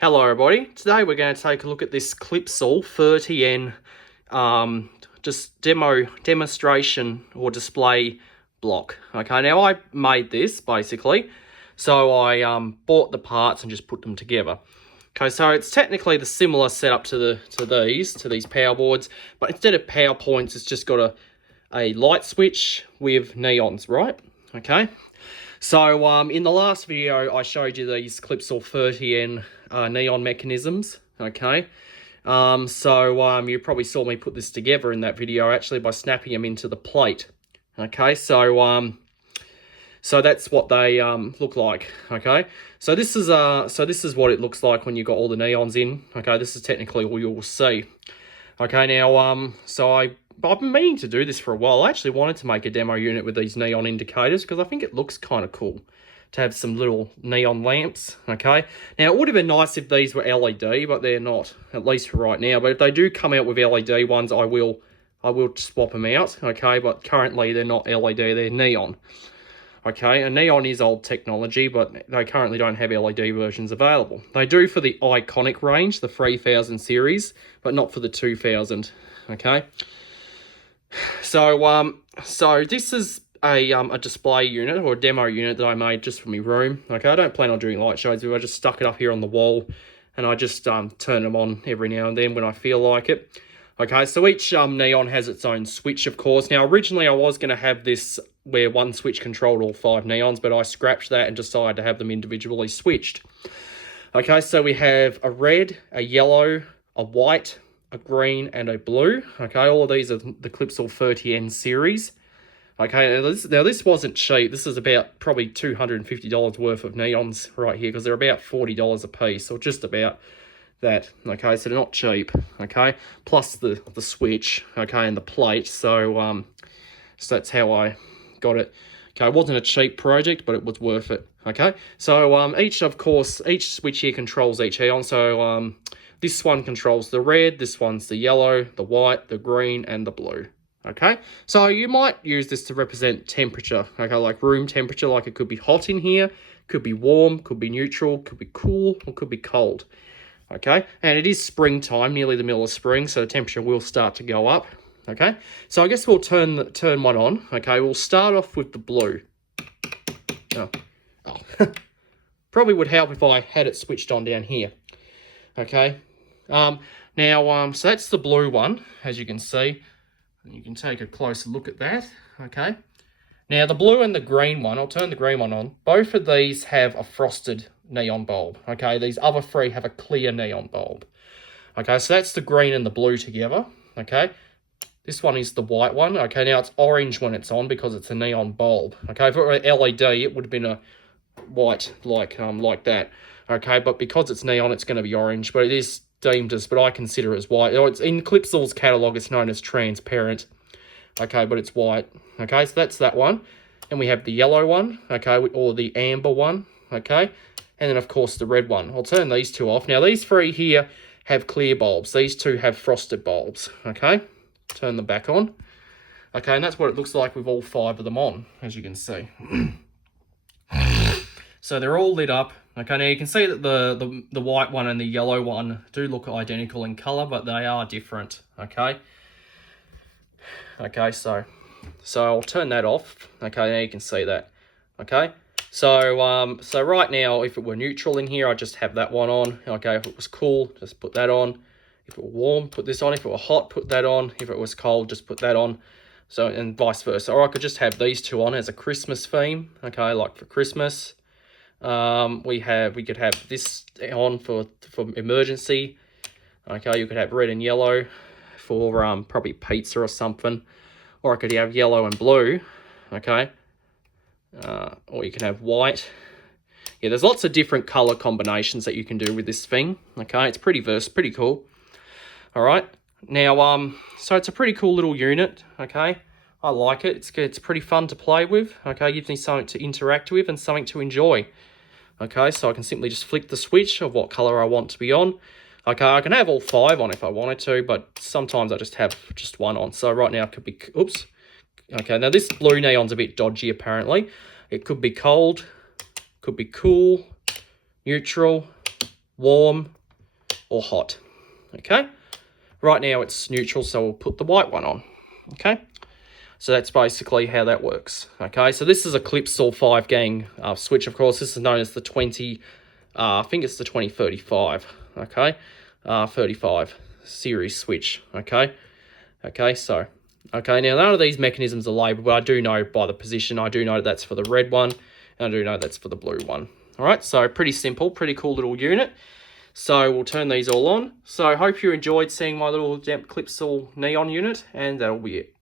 Hello everybody, today we're going to take a look at this Clipsal 30N just demonstration or display block. Okay, now I made this basically, so I bought the parts and just put them together. Okay, so it's technically the similar setup to these power boards, but instead of power points, it's just got a light switch with neons, right? Okay. So in the last video, I showed you these Clipsal 30N neon mechanisms, okay? You probably saw me put this together in that video actually by snapping them into the plate, okay? So that's what they look like, okay? So this is what it looks like when you've got all the neons in, okay? This is technically all you'll see. Okay, now I've been meaning to do this for a while. I actually wanted to make a demo unit with these neon indicators because I think it looks kind of cool to have some little neon lamps, okay? Now, it would have been nice if these were LED, but they're not, at least for right now. But if they do come out with LED ones, I will swap them out, okay? But currently, they're not LED, they're neon. Okay, and neon is old technology, but they currently don't have LED versions available. They do for the iconic range, the 3000 series, but not for the 2000, okay? So this is a display unit or a demo unit that I made just for my room. Okay, I don't plan on doing light shows, but I just stuck it up here on the wall, and I just turn them on every now and then when I feel like it. Okay, so each neon has its own switch, of course. Now, originally I was going to have this where one switch controlled all 5 neons, but I scrapped that and decided to have them individually switched. Okay, so we have a red, a yellow, a white, a green, and a blue. Okay, all of these are the Clipsal 30N series. Okay, now this wasn't cheap. This is about probably $250 worth of neons right here because they're about $40 a piece, or just about that. Okay, so they're not cheap. Okay, plus the switch. Okay, and the plate. So that's how I got it. Okay, it wasn't a cheap project, but it was worth it. Okay, so each switch here controls each eon. So this one controls the red, this one's the yellow, the white, the green, and the blue. Okay, so you might use this to represent temperature, okay, like room temperature, like it could be hot in here, could be warm, could be neutral, could be cool, or could be cold. Okay, and it is springtime, nearly the middle of spring, so the temperature will start to go up. Okay, so I guess we'll turn one on. Okay, we'll start off with the blue. Oh. Probably would help if I had it switched on down here. Okay, so that's the blue one, as you can see. You can take a closer look at that, okay? Now, the blue and the green one, I'll turn the green one on. Both of these have a frosted neon bulb, okay? These other 3 have a clear neon bulb. Okay, so that's the green and the blue together, okay? This one is the white one. Okay, now it's orange when it's on because it's a neon bulb. Okay, if it were LED, it would have been a white like that. Okay, but because it's neon, it's going to be orange, but it is deemed as, but I consider it as white. It's in Clipsal's catalogue, it's known as transparent. Okay, but it's white. Okay, so that's that one. And we have the yellow one, okay, or the amber one, okay? And then, of course, the red one. I'll turn these 2 off. Now, these 3 here have clear bulbs. These 2 have frosted bulbs, okay? Turn them back on. Okay, and that's what it looks like with all 5 of them on, as you can see. So they're all lit up. Okay, now you can see that the white one and the yellow one do look identical in colour, but they are different, okay? Okay, so I'll turn that off. Okay, now you can see that. Okay, so right now, if it were neutral in here, I'd just have that one on. Okay, if it was cool, just put that on. If it were warm, put this on. If it were hot, put that on. If it was cold, just put that on. So, and vice versa. Or I could just have these 2 on as a Christmas theme. Okay, like for Christmas. We could have this on for emergency. Okay, you could have red and yellow for probably pizza or something, or I could have yellow and blue. Okay, or you can have white. Yeah, there's lots of different color combinations that you can do with this thing. Okay, it's pretty cool. All right, now so it's a pretty cool little unit. Okay, I like it. It's pretty fun to play with. Okay, gives me something to interact with and something to enjoy. Okay, so I can simply just flick the switch of what color I want to be on. Okay, I can have all 5 on if I wanted to, but sometimes I just have just 1 on. So right now it could be, oops. Okay, now this blue neon's a bit dodgy apparently. It could be cold, could be cool, neutral, warm, or hot. Okay, right now it's neutral, so we'll put the white one on. Okay, so that's basically how that works. Okay, so this is a Clipsal 5-gang switch. Of course, this is known as the 20, I think it's the 2035. Okay, 35 series switch. Okay, so okay, now none of these mechanisms are labelled, but I do know by the position. I do know that's for the red one, and I do know that's for the blue one. All right, so pretty simple, pretty cool little unit. So we'll turn these all on. So I hope you enjoyed seeing my little Clipsal neon unit, and that'll be it.